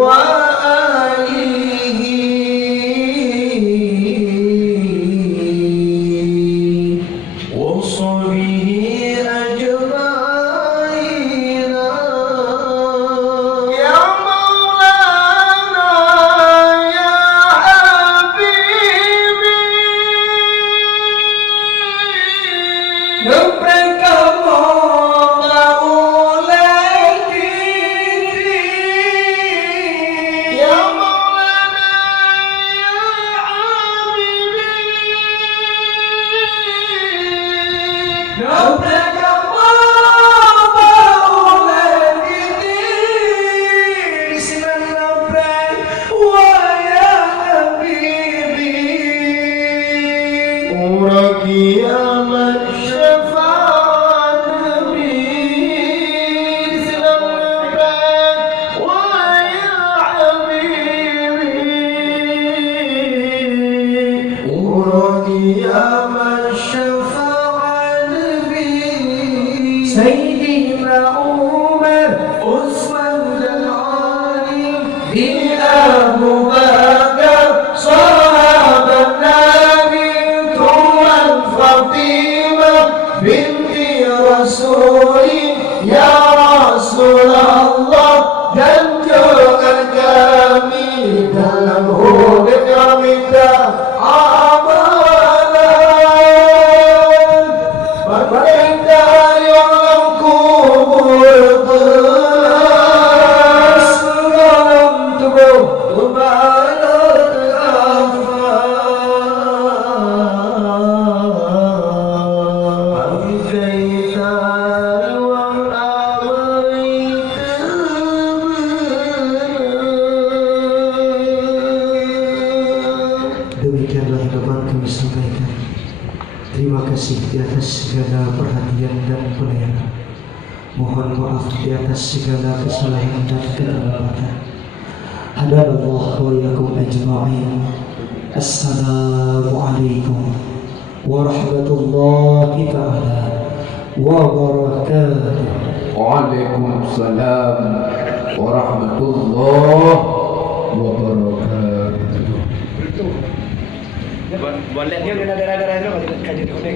وآله وصحبه أجمعين يا مولانا يا حبيبي لبيك سيدنا عمر عثمان علي بن أبو بكر صحابة النبي ثم فاطمة بنت رسولي يا رسول الله dan juga kami dalam hidup kami amalan baik dari alam kubur belas dalam tubuh tubalat afan kita ruang amai demikianlah yang dapat kami sampaikan. Terima kasih di atas segala perhatian dan pelayanan. Mohon maaf di atas segala kesalahan dan keterlambatan. Hadanallah wa iyyakum ajma'in. Assalamualaikum warahmatullahi ta'ala wabarakatuh. Waalaikumsalam warahmatullahi wabarakatuh. Boleh dia ada-ada itu